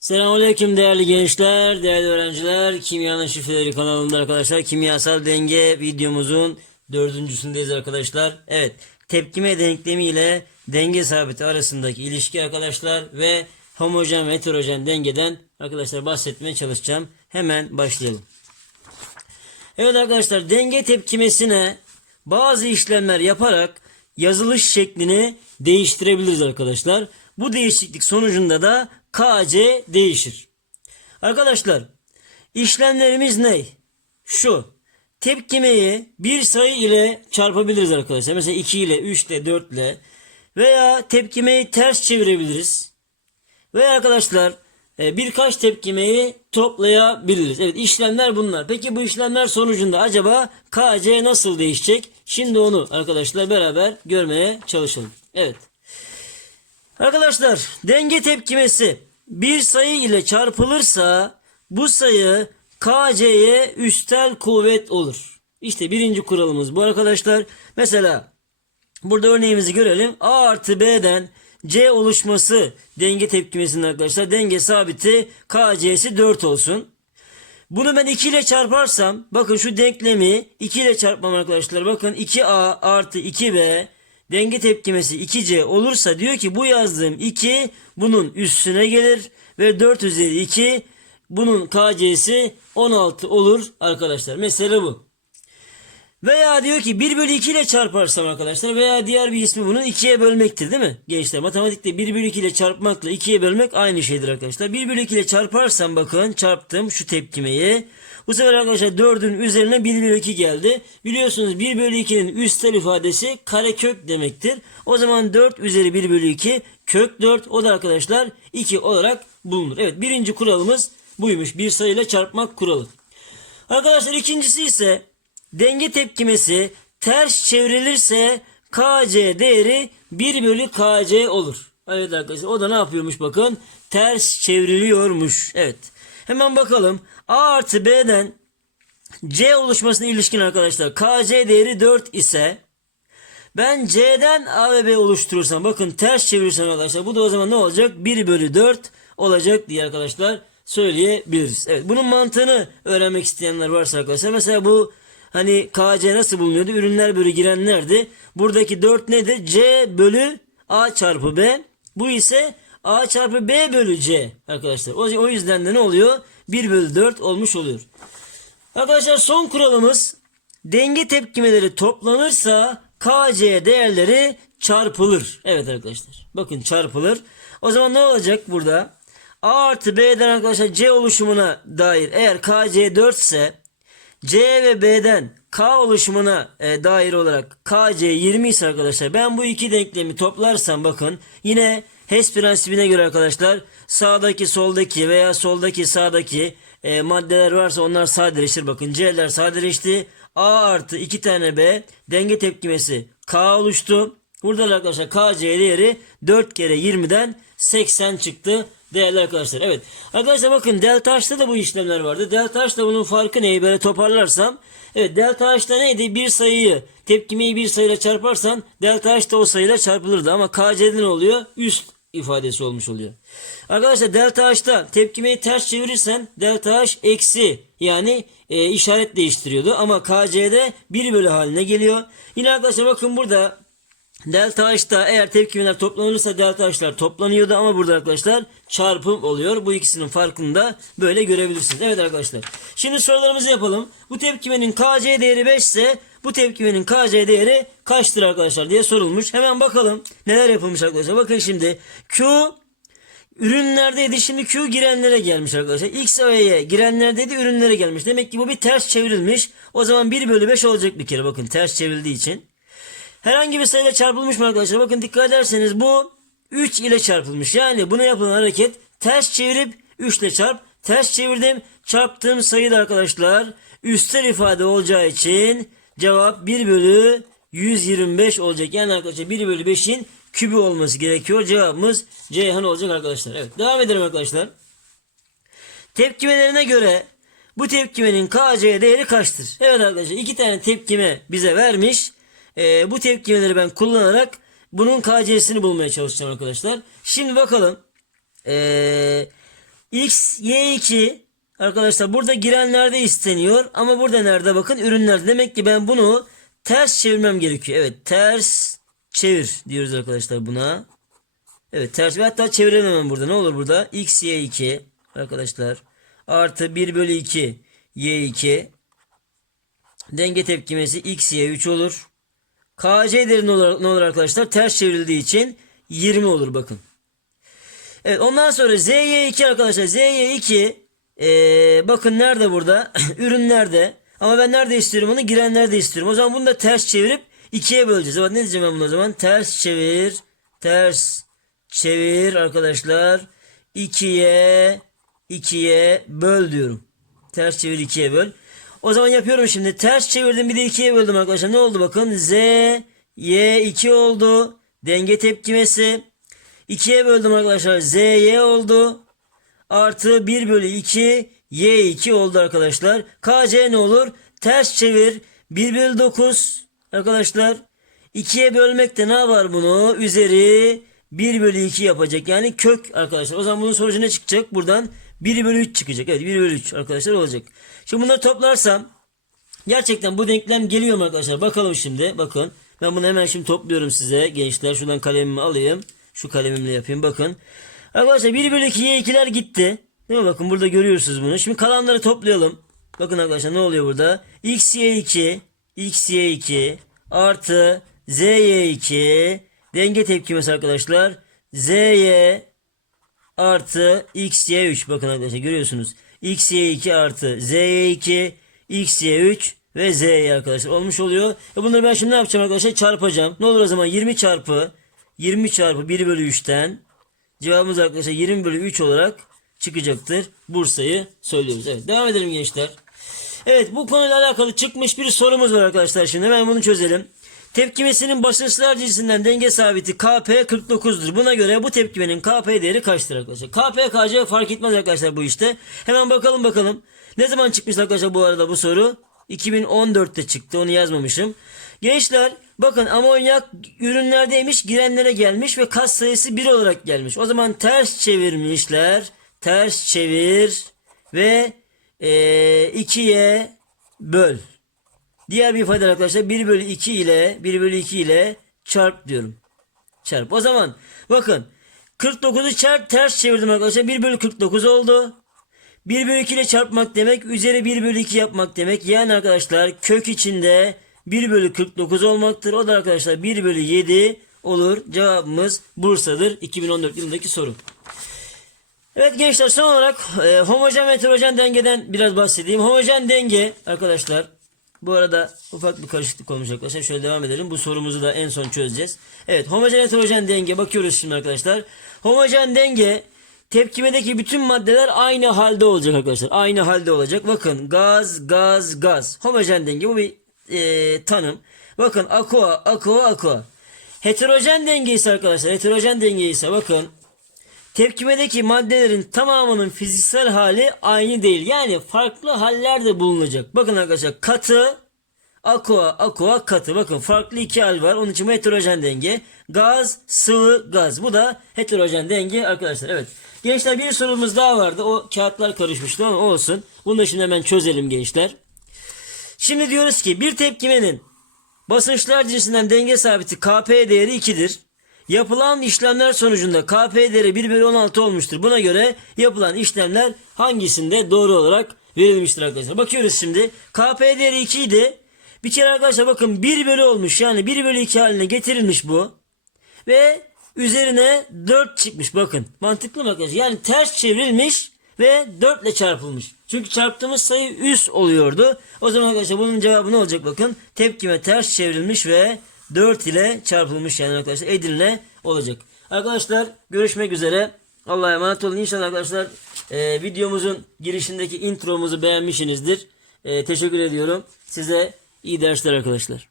Selamünaleyküm değerli gençler, değerli öğrenciler. Kimyanın şifreleri kanalında arkadaşlar kimyasal denge videomuzun dördüncüsündeyiz arkadaşlar. Evet, tepkime denklemi ile denge sabiti arasındaki ilişki arkadaşlar ve homojen ve heterojen dengeden arkadaşlar bahsetmeye çalışacağım. Hemen başlayalım. Evet arkadaşlar denge tepkimesine bazı işlemler yaparak yazılış şeklini değiştirebiliriz arkadaşlar. Bu değişiklik sonucunda da KC değişir. Arkadaşlar işlemlerimiz ne? Şu tepkimeyi bir sayı ile çarpabiliriz arkadaşlar. Mesela 2 ile 3 ile 4 ile veya tepkimeyi ters çevirebiliriz. Ve arkadaşlar e, birkaç tepkimeyi toplayabiliriz. Evet işlemler bunlar. Peki bu işlemler sonucunda acaba KC nasıl değişecek? Şimdi onu arkadaşlar beraber görmeye çalışalım. Evet. Arkadaşlar denge tepkimesi bir sayı ile çarpılırsa bu sayı KC'ye üstel kuvvet olur. İşte birinci kuralımız bu arkadaşlar. Mesela Burada örneğimizi görelim. A artı B'den C oluşması denge tepkimesinin arkadaşlar denge sabiti KC'si 4 olsun. Bunu ben 2 ile çarparsam bakın şu denklemi 2 ile çarpmam arkadaşlar. Bakın 2A artı 2B denge tepkimesi 2C olursa diyor ki bu yazdığım 2 bunun üstüne gelir ve 4 üzeri 2 bunun KC'si 16 olur arkadaşlar. Mesele bu. Veya diyor ki 1 bölü 2 ile çarparsam arkadaşlar veya diğer bir ismi bunun 2'ye bölmektir değil mi? Gençler matematikte 1 bölü 2 ile çarpmakla 2'ye bölmek aynı şeydir arkadaşlar. 1 bölü 2 ile çarparsam bakın çarptım şu tepkimeyi. Bu sefer arkadaşlar 4'ün üzerine 1 bölü 2 geldi. Biliyorsunuz 1 bölü 2'nin üstel ifadesi karekök demektir. O zaman 4 üzeri 1 bölü 2 kök 4 o da arkadaşlar 2 olarak bulunur. Evet birinci kuralımız buymuş. Bir sayıyla çarpmak kuralı. Arkadaşlar ikincisi ise denge tepkimesi ters çevrilirse KC değeri 1 bölü KC olur. Evet arkadaşlar o da ne yapıyormuş bakın ters çevriliyormuş. Evet hemen bakalım A artı B'den C oluşmasına ilişkin arkadaşlar KC değeri 4 ise ben C'den A ve B oluşturursam bakın ters çevirirsem arkadaşlar bu da o zaman ne olacak? 1 bölü 4 olacak diye arkadaşlar söyleyebiliriz. Evet bunun mantığını öğrenmek isteyenler varsa arkadaşlar mesela bu hani KC nasıl bulunuyordu? Ürünler bölü girenlerdi. Buradaki 4 nedir? C bölü A çarpı B. Bu ise A çarpı B bölü C arkadaşlar. O, yüzden de ne oluyor? 1 bölü 4 olmuş oluyor. Arkadaşlar son kuralımız denge tepkimeleri toplanırsa KC değerleri çarpılır. Evet arkadaşlar. Bakın çarpılır. O zaman ne olacak burada? A artı B'den arkadaşlar C oluşumuna dair eğer KC 4 ise C ve B'den K oluşumuna e, dair olarak KC 20 ise arkadaşlar ben bu iki denklemi toplarsam bakın yine HES prensibine göre arkadaşlar sağdaki soldaki veya soldaki sağdaki e, maddeler varsa onlar sadeleşir. Bakın C'ler sadeleşti. A artı 2 tane B denge tepkimesi K oluştu. Burada da arkadaşlar KC değeri 4 kere 20'den 80 çıktı. Değerli arkadaşlar. Evet. Arkadaşlar bakın delta H'ta da bu işlemler vardı. Delta H'ta bunun farkı ne? Böyle toparlarsam. Evet delta H'ta neydi? Bir sayıyı tepkimeyi bir sayıyla çarparsan delta H da o sayıyla çarpılırdı. Ama KC'de ne oluyor? Üst ifadesi olmuş oluyor. Arkadaşlar delta H'ta tepkimeyi ters çevirirsen delta H eksi yani e, işaret değiştiriyordu. Ama KC'de 1 bölü haline geliyor. Yine arkadaşlar bakın burada Delta H'ta eğer tepkimeler toplanırsa delta H'lar toplanıyordu ama burada arkadaşlar çarpım oluyor. Bu ikisinin farkını da böyle görebilirsiniz. Evet arkadaşlar. Şimdi sorularımızı yapalım. Bu tepkimenin KC değeri 5 ise bu tepkimenin KC değeri kaçtır arkadaşlar diye sorulmuş. Hemen bakalım neler yapılmış arkadaşlar. Bakın şimdi Q ürünlerdeydi. Şimdi Q girenlere gelmiş arkadaşlar. X, O'ya girenlerdeydi ürünlere gelmiş. Demek ki bu bir ters çevrilmiş. O zaman 1 bölü 5 olacak bir kere. Bakın ters çevrildiği için. Herhangi bir sayıyla çarpılmış mı arkadaşlar? Bakın dikkat ederseniz bu 3 ile çarpılmış. Yani buna yapılan hareket ters çevirip 3 ile çarp. Ters çevirdim. Çarptığım sayı da arkadaşlar üstel ifade olacağı için cevap 1 bölü 125 olacak. Yani arkadaşlar 1 bölü 5'in kübü olması gerekiyor. Cevabımız Ceyhan olacak arkadaşlar. Evet devam edelim arkadaşlar. Tepkimelerine göre bu tepkimenin KC değeri kaçtır? Evet arkadaşlar iki tane tepkime bize vermiş. Ee, bu tepkimeleri ben kullanarak bunun KC'sini bulmaya çalışacağım arkadaşlar. Şimdi bakalım. Ee, X, Y2 arkadaşlar burada girenlerde isteniyor ama burada nerede bakın ürünlerde. Demek ki ben bunu ters çevirmem gerekiyor. Evet ters çevir diyoruz arkadaşlar buna. Evet ters ve hatta çeviremem burada. Ne olur burada? X, Y2 arkadaşlar artı 1 bölü 2 Y2 denge tepkimesi X, Y3 olur. KC değeri ne olur, ne olur arkadaşlar? Ters çevrildiği için 20 olur bakın. Evet ondan sonra ZY2 arkadaşlar ZY2 ee, bakın nerede burada? Ürün nerede? Ama ben nerede istiyorum onu? Girenlerde istiyorum. O zaman bunu da ters çevirip ikiye böleceğiz. Evet, ne diyeceğim ben buna o zaman? Ters çevir. Ters çevir arkadaşlar. 2'ye 2'ye böl diyorum. Ters çevir 2'ye böl. O zaman yapıyorum şimdi. Ters çevirdim bir de 2'ye böldüm arkadaşlar. Ne oldu bakın? Z Y 2 oldu. Denge tepkimesi. 2'ye böldüm arkadaşlar. Z Y oldu. Artı 1 bölü 2 Y 2 oldu arkadaşlar. KC ne olur? Ters çevir. 1 bölü 9 arkadaşlar. 2'ye bölmekte ne var bunu? Üzeri 1 bölü 2 yapacak. Yani kök arkadaşlar. O zaman bunun sonucu ne çıkacak? Buradan 1 bölü 3 çıkacak. Evet 1 bölü 3 arkadaşlar olacak. Şimdi bunları toplarsam gerçekten bu denklem geliyor mu arkadaşlar? Bakalım şimdi. Bakın. Ben bunu hemen şimdi topluyorum size. Gençler şuradan kalemimi alayım. Şu kalemimle yapayım. Bakın. Arkadaşlar 1 bölü 2'ye 2'ler gitti. Değil mi? Bakın burada görüyorsunuz bunu. Şimdi kalanları toplayalım. Bakın arkadaşlar ne oluyor burada? X, Y 2 X, Y 2 artı Z, Y 2 denge tepkimesi arkadaşlar. Z, Y artı X, Y 3 bakın arkadaşlar görüyorsunuz. X, Y 2 artı Z, Y 2 X, Y 3 ve Z, Y arkadaşlar olmuş oluyor. E bunları ben şimdi ne yapacağım arkadaşlar? Çarpacağım. Ne olur o zaman 20 çarpı 20 çarpı 1 bölü 3'ten cevabımız arkadaşlar 20 bölü 3 olarak çıkacaktır. Bursa'yı söylüyoruz. Evet devam edelim gençler. Evet bu konuyla alakalı çıkmış bir sorumuz var arkadaşlar şimdi hemen bunu çözelim. Tepkimesinin basınçlar cinsinden denge sabiti KP 49'dur. Buna göre bu tepkimenin KP değeri kaçtır arkadaşlar? KP KC fark etmez arkadaşlar bu işte. Hemen bakalım bakalım. Ne zaman çıkmış arkadaşlar bu arada bu soru? 2014'te çıktı onu yazmamışım. Gençler bakın amonyak ürünlerdeymiş girenlere gelmiş ve kas sayısı 1 olarak gelmiş. O zaman ters çevirmişler. Ters çevir ve e, 2'ye böl. Diğer bir ifade arkadaşlar 1 bölü 2 ile 1 bölü 2 ile çarp diyorum. Çarp. O zaman bakın 49'u çarp ters çevirdim arkadaşlar 1 bölü 49 oldu. 1 bölü 2 ile çarpmak demek üzeri 1 bölü 2 yapmak demek. Yani arkadaşlar kök içinde 1 bölü 49 olmaktır. O da arkadaşlar 1 bölü 7 olur. Cevabımız Bursa'dır. 2014 yılındaki soru. Evet gençler son olarak e, homojen ve heterojen dengeden biraz bahsedeyim. Homojen denge arkadaşlar bu arada ufak bir karışıklık olmuş arkadaşlar. Şöyle devam edelim. Bu sorumuzu da en son çözeceğiz. Evet homojen heterojen denge bakıyoruz şimdi arkadaşlar. Homojen denge tepkimedeki bütün maddeler aynı halde olacak arkadaşlar. Aynı halde olacak. Bakın gaz gaz gaz. Homojen denge bu bir e, tanım. Bakın aqua aqua aqua. Heterojen denge ise arkadaşlar heterojen denge ise bakın tepkimedeki maddelerin tamamının fiziksel hali aynı değil. Yani farklı haller de bulunacak. Bakın arkadaşlar katı, aqua, aqua, katı. Bakın farklı iki hal var. Onun için heterojen denge. Gaz, sıvı, gaz. Bu da heterojen denge arkadaşlar. Evet. Gençler bir sorumuz daha vardı. O kağıtlar karışmıştı ama olsun. Bunu da şimdi hemen çözelim gençler. Şimdi diyoruz ki bir tepkimenin basınçlar cinsinden denge sabiti Kp değeri 2'dir. Yapılan işlemler sonucunda Kp değeri 1 bölü 16 olmuştur. Buna göre yapılan işlemler hangisinde doğru olarak verilmiştir arkadaşlar. Bakıyoruz şimdi. Kp değeri 2 idi. Bir kere arkadaşlar bakın 1 bölü olmuş. Yani 1 bölü 2 haline getirilmiş bu. Ve üzerine 4 çıkmış bakın. Mantıklı mı arkadaşlar? Yani ters çevrilmiş ve 4 ile çarpılmış. Çünkü çarptığımız sayı üst oluyordu. O zaman arkadaşlar bunun cevabı ne olacak bakın. Tepkime ters çevrilmiş ve 4 ile çarpılmış yani arkadaşlar Edirne olacak. Arkadaşlar görüşmek üzere. Allah'a emanet olun. İnşallah arkadaşlar e, videomuzun girişindeki intromuzu beğenmişsinizdir. E, teşekkür ediyorum. Size iyi dersler arkadaşlar.